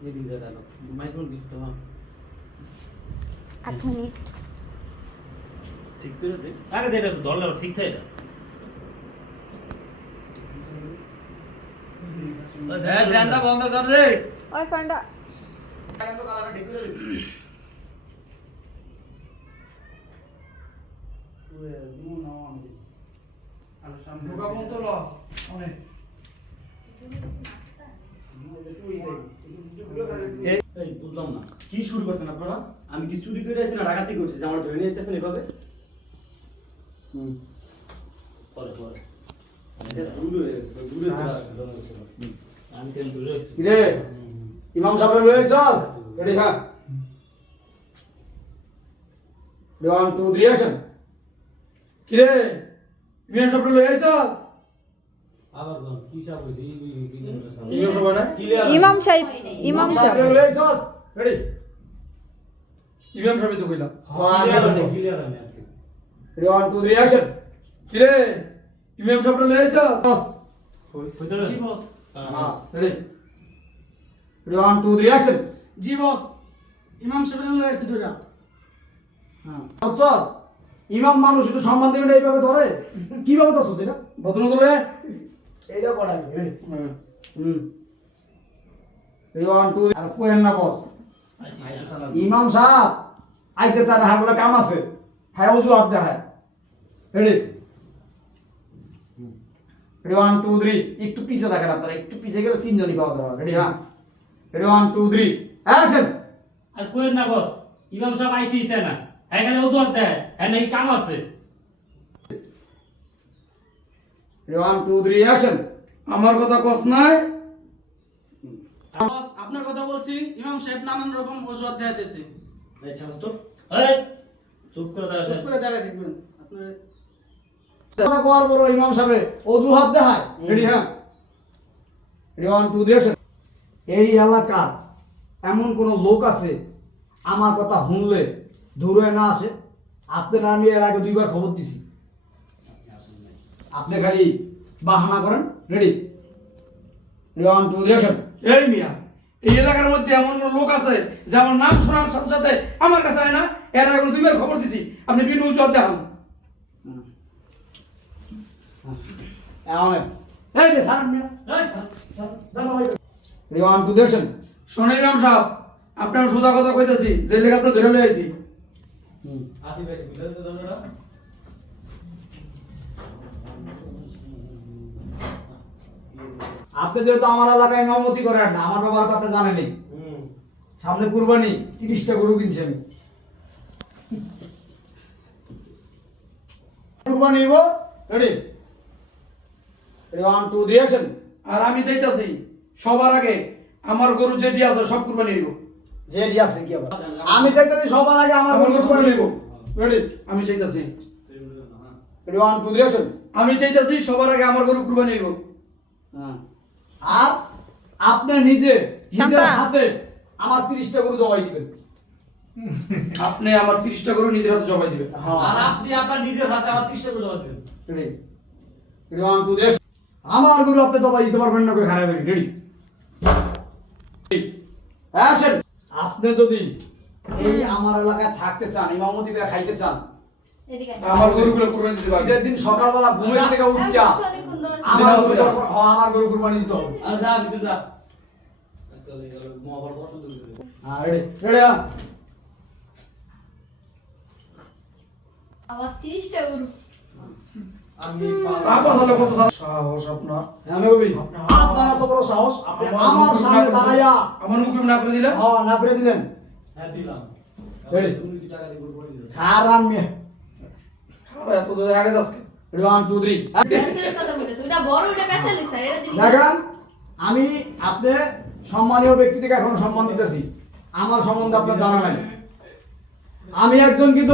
হ্যাঁ। আট মিনিট। ঠিক করে দে। আরে দে এটা ধরলে ঠিক থাকে না। হ্যাঁ ফ্যানটা বন্ধ কর রে। ওই ফ্যানটা। এই বুঝলাম না কি শুরু করছেন আপনারা আমি কি চুরি করে আসি না ডাকাতি করছি যে আমার ধরে নিয়ে যেতেছেন এভাবে হুম পরে পরে আছি ইমাম সাহেব রেডি হ্যাঁ ওয়ান টু থ্রি অ্যাকশন কিরে ইমাম সাহেব ইমাম সাহেব সাহেব রেডি ইমাম সাহেব তো কইলাম। ক্লিয়ার হয় ক্লিয়ার হয় না ready one two three action কিরে ইমাম সাহেব লয়ে কইতে জি বস। হ্যাঁ ready one two three action জি বস। ইমাম সাহেবের লয়ে দুইটা হ্যাঁ। আচ্ছা ইমাম মানুষ একটু সম্মান দিবেন এইভাবে ধরে? কীভাবে তো এটা বদন ধরে এইটা পড়া রেডি হুম। ওয়ান টু আর কোয়েন না বস। ইমাম সাহেব আইতে চান হ্যাঁ বলে কাম আছে। হ্যাঁ অজুহাত দেখায়। Ready ready one two three একটু পিছে থাকেন আপনারা একটু পিছে গেলে তিনজনই পাওয়া যাবে। রেডি হ্যাঁ? Ready one two three action আর কইেন না বস ইমাম সাহেব আইতেই চায় না। এখানে অজুহাত দেয় হ্যাঁ নাকি কাম আছে? Ready one two three action আমার কথা কস নাই। বস আপনার কথা বলছি ইমাম সাহেব নানান রকম অজুহাত দেখাতেছে এই তো। এই চুপ করে দাঁড়া চুপ করে দাঁড়ায় দেখবেন আপনার কথা কোয়ার বড় ইমাম সাহেব অজুহাত দেখায়। রেডি হ্যাঁ? রেডি ওয়ান টু থ্রি এই এলাকার এমন কোন লোক আছে আমার কথা শুনলে দূরে না আসে। আপনার আমি এর আগে দুইবার খবর দিছি। আপনি খালি বাহানা করেন। Ready ready one two three action এই মিয়া এই এলাকার মধ্যে এমন কোন লোক আছে যে আমার নাম শোনার সাথে সাথে আমার কাছে আয় না? এর আগে দুইবার খবর দিছি। আপনি বিনু উজ্জ্বল দেখান। সাহেব আপনি আমি সোজা কথা কইতেছি যে লেগে আপনার ধরে আইছি আসি বেশি আপনি যেহেতু আমার এলাকায় ইমামতি করেন না আমার ব্যাপারে তো আপনি জানেনই। হুম। সামনে কুরবানি তিরিশটা গরু কিনছি আমি। কুরবানি নিব ready? Ready one two three action আর আমি চাইতাছি সবার আগে আমার গরু যেটি আছে সব কুরবানি হইব জেডি আছে কি আবার? আমি চাইতেছি সবার আগে আমার গরু কুরবানি নিব। রেডি? আমি চাইতাছি ready one two three action আমি চাইতাছি সবার আগে আমার গরু কুরবানি হইব আর আপনি নিজে নিজের হাতে আমার তিরিশটা গরু জবাই দিবেন। আপনি আমার তিরিশটা গরু নিজের হাতে জবাই দিবেন। আর হ্যাঁ আপনি আপনার নিজের হাতে আমার ত্রিশটা করে জমা দেবেন। Ready ready one two three আমার গরু আপনি দবাই দিতে পারবেন না খারাপ রেডি রেডি অ্যাকশন আপনি যদি এই আমার এলাকায় থাকতে চান ইমামতি খাইতে চান আমার গরুগুলো কুরবানি দিতে ঈদের দিন সকালবেলা ঘুমের থেকে উঠছা আমার গরু দরকার- হ্যাঁ, আমার গরু কুরবানি দিতে হবে। আর যা ভিতরে যা। হ্যাঁ হ্যাঁ। আমার সামনে মুখে না করে দিলেন। হ্যাঁ না করে দিলেন হ্যাঁ খারাপ মেয়ে। এত দূরে আগে রেডি ওয়ান টু থ্রি দেখেন আমি আপনি সম্মানীয় ব্যক্তি থেকে এখন সম্মান দিতেছি। আমার সম্বন্ধে আপনার জানা নাই। আমি একজন কিন্তু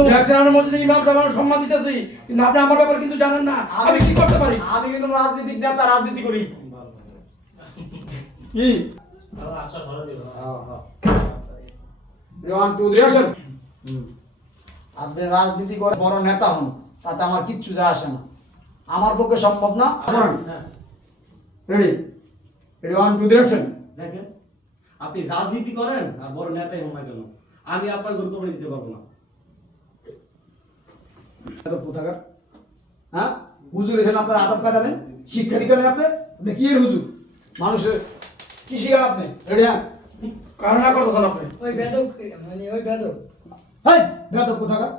ইমাম সাহেব সম্মান দিতেছি কিন্তু আপনি আমার ব্যাপারে কিন্তু জানেন না। আমি কি করতে পারি? আমি কিন্তু রাজনীতিক নেতা রাজনীতি করি। কি? ওয়ান টু থ্রি আপনি রাজনীতি করে বড় নেতা হন। তাতে আমার কিচ্ছু যায় আসে না। আমার পক্ষে সম্ভব না। হ্যাঁ। রেডি রেডি ওয়ান টু দেখেন আপনি রাজনীতি করেন আর বড় নেতাই হন না কেন? আমি আপনার গরু কোরবানি দিতে পারব না। কোথাকার? হ্যাঁ? হুজুর এসে আপনার আদব কায়দা নেই? শিক্ষা দিতে নেই আপনি? আপনি কি এর হুজুর? মানুষের কি শিখান আপনি? রেডি হ্যাঁ? কারণ করতেছেন আপনি। ওই বেদক মানে ওই বেদক। হেই বেদ কোথাকার?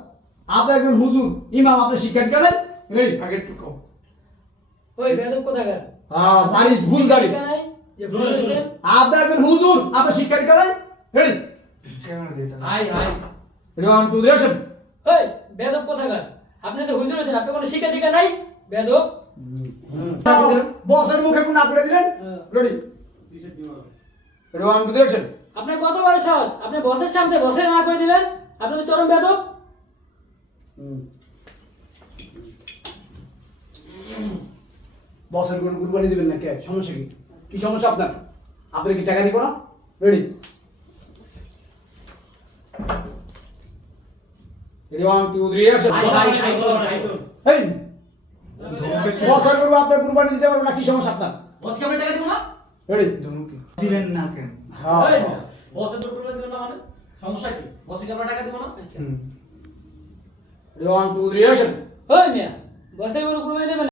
আপনি একজন হুজুর ইমাম আপনি শিক্ষা দিতে নেই রেডি? আগে একটু কম। ওই বেদক কোথাকার? হ্যাঁ জানিস ভুল যে হয়েছে? আপনি একজন হুজুর আপনি শিক্ষা রেডি? ক্যামেরা দিয়ে দাও। Hi hi ready one two direction ওই বেদক কোথাকার? আপনি তো হুজুর হয়েছেন আপনি কোনো শিক্ষা দীক্ষা নাই? বেদক বসের মুখে কোন না করে দিলেন। হ্যাঁ। Ready? Ready one two direction আপনি কত বড় সাহস? আপনি বসের সামনে বসের না করে দিলেন? আপনি তো চরম বেদক বসের কোন কুরবানি দিবেন না কে সমস্যা কি? কি সমস্যা আপনার? আপনার কি টাকা দিব না? Ready ready one two three action এই বসের গরু আপনার কুরবানি দিতে পারবেন না কি সমস্যা আপনার? বসকে আমরা টাকা দিব না? রেডি দিবেন না কেন? হ্যাঁ। বসের গরু দিবেন না মানে? সমস্যা কি? বসকে আমরা টাকা দিব না? আচ্ছা ready one two three action ওই মিয়া বসের গরু কুরবানি দেবেন